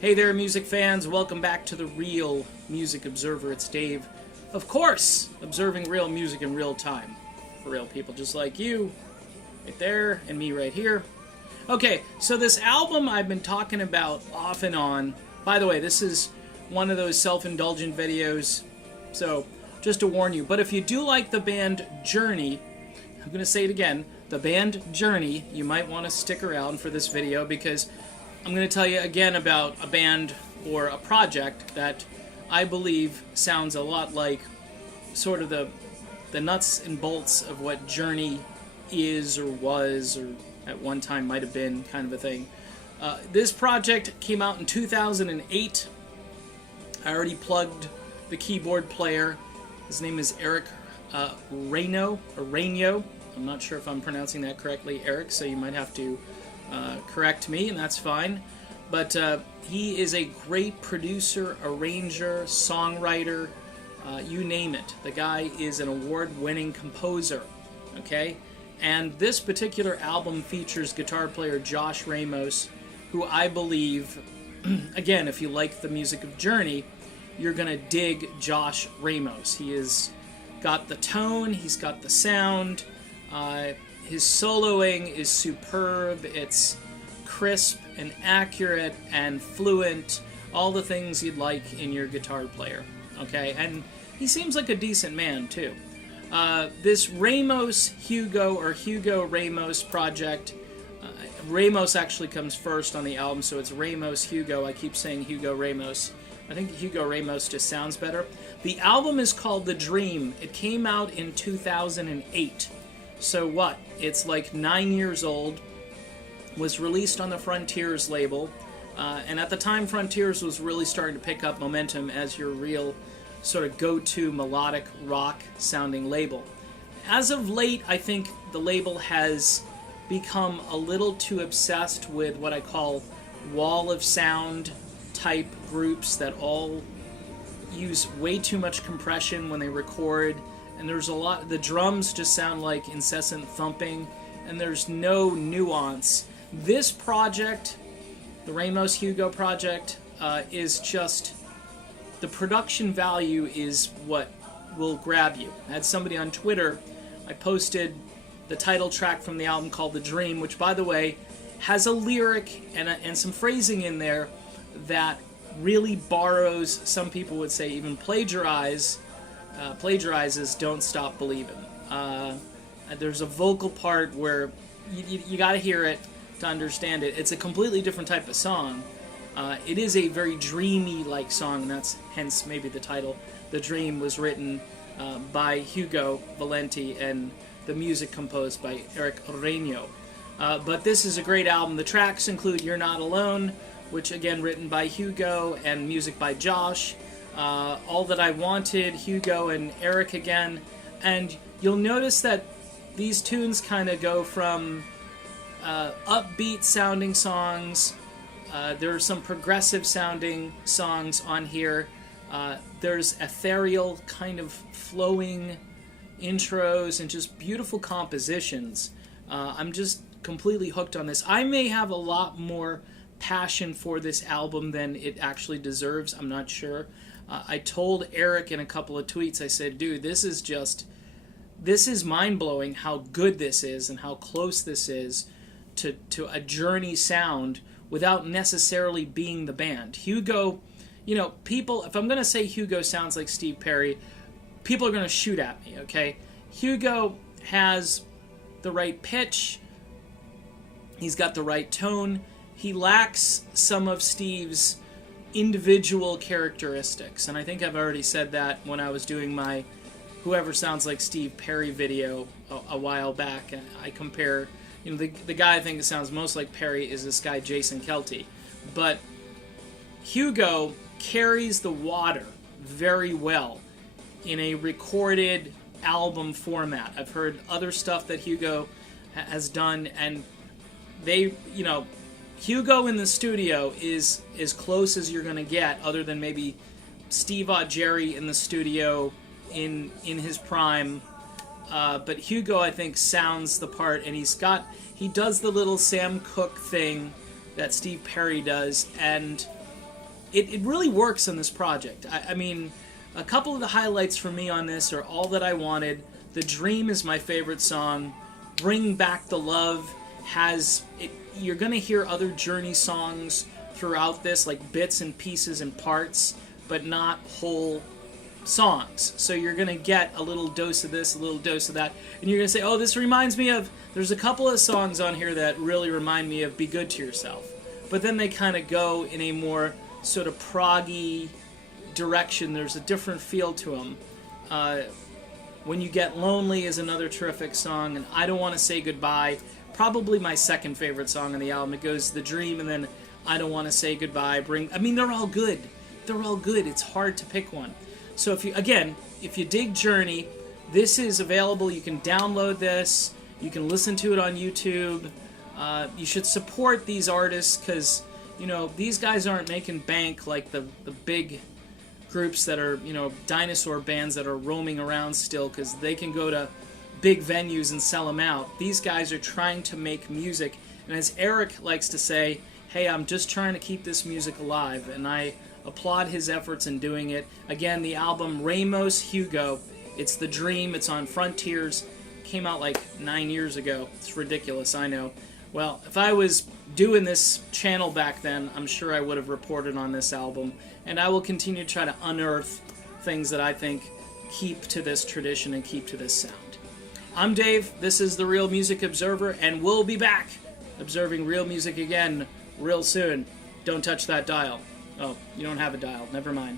Hey there, music fans. Welcome back to the Real Music Observer. It's Dave. Of course, observing real music in real time. For real people just like you, right there, and me right here. Okay, so this album I've been talking about off and on. By the way, this is one of those self-indulgent videos, so just to warn you. But if you do like the band Journey, I'm going to say it again, the band Journey, you might want to stick around for this video because I'm going to tell you again about a band or a project that I believe sounds a lot like sort of the nuts and bolts of what Journey is or was or at one time might have been, kind of a thing. This project came out in 2008. I already plugged the keyboard player. His name is Eric Reno. I'm not sure if I'm pronouncing that correctly, Eric, so you might have to correct me, and that's fine. But he is a great producer, arranger, songwriter, you name it. The guy is an award-winning composer, okay? And this particular album features guitar player Josh Ramos, who I believe, again, if you like the music of Journey, you're going to dig Josh Ramos. He has got the tone, he's got the sound, his soloing is superb. It's crisp and accurate and fluent, all the things you'd like in your guitar player, okay? And he seems like a decent man, too. This Ramos Hugo, or Hugo Ramos project, Ramos actually comes first on the album, so it's Ramos Hugo. I keep saying Hugo Ramos. I think Hugo Ramos just sounds better. The album is called The Dream. It came out in 2008. So what? It's like 9 years old. Was released on the Frontiers label. And at the time, Frontiers was really starting to pick up momentum as your real sort of go-to melodic rock sounding label. As of late, I think the label has become a little too obsessed with what I call wall of sound type groups that all use way too much compression when they record, and there's a lot, the drums just sound like incessant thumping, and there's no nuance. This project, the Ramos Hugo project, is just, the production value is what will grab you. I had somebody on Twitter, I posted the title track from the album called The Dream, which, by the way, has a lyric and some phrasing in there that really borrows, some people would say even plagiarizes Don't Stop Believin'. There's a vocal part where you got to hear it to understand it. It's a completely different type of song. It is a very dreamy-like song, and that's hence maybe the title. The Dream was written by Hugo Valenti and the music composed by Eric Reno. But this is a great album. The tracks include You're Not Alone, which again written by Hugo and music by Josh. All That I Wanted, Hugo and Eric again. And you'll notice that these tunes kind of go from upbeat sounding songs. There are some progressive sounding songs on here. There's ethereal kind of flowing intros and just beautiful compositions. I'm just completely hooked on this. I may have a lot more passion for this album than it actually deserves. I'm not sure. I told Eric in a couple of tweets, I said, dude, this is mind-blowing how good this is and how close this is to a Journey sound without necessarily being the band. Hugo, you know, people, if I'm going to say Hugo sounds like Steve Perry, people are going to shoot at me, okay? Hugo has the right pitch. He's got the right tone. He lacks some of Steve's individual characteristics, and I think I've already said that when I was doing my Whoever Sounds Like Steve Perry video a while back. I compare, you know, the guy I think that sounds most like Perry is this guy Jason Kelty, but Hugo carries the water very well in a recorded album format. I've heard other stuff that Hugo has done, and they, you know, Hugo in the studio is as close as you're going to get, other than maybe Steve Augeri in the studio in his prime. But Hugo, I think, sounds the part, and he does the little Sam Cooke thing that Steve Perry does, and it really works on this project. I mean, a couple of the highlights for me on this are All That I Wanted. The Dream is my favorite song. Bring Back the Love has it. You're going to hear other Journey songs throughout this, like bits and pieces and parts, but not whole songs. So you're going to get a little dose of this, a little dose of that, and you're going to say, oh, this reminds me of, there's a couple of songs on here that really remind me of Be Good to Yourself. But then they kind of go in a more sort of proggy direction. There's a different feel to them. When You Get Lonely is another terrific song, and I Don't Want to Say Goodbye, probably my second favorite song on the album. It goes The Dream, and then I Don't Want to Say Goodbye. I mean, they're all good. They're all good. It's hard to pick one. So if you dig Journey, this is available. You can download this. You can listen to it on YouTube. You should support these artists because, you know, these guys aren't making bank like the big groups that are, you know, dinosaur bands that are roaming around still because they can go to big venues and sell them out. These guys are trying to make music, and as Eric likes to say, hey, I'm just trying to keep this music alive, and I applaud his efforts in doing it. Again, the album Ramos Hugo, it's The Dream, it's on Frontiers, came out like 9 years ago. It's ridiculous, I know. Well, if I was doing this channel back then, I'm sure I would have reported on this album, and I will continue to try to unearth things that I think keep to this tradition and keep to this sound. I'm Dave, this is The Real Music Observer, and we'll be back observing real music again real soon. Don't touch that dial. Oh, you don't have a dial. Never mind.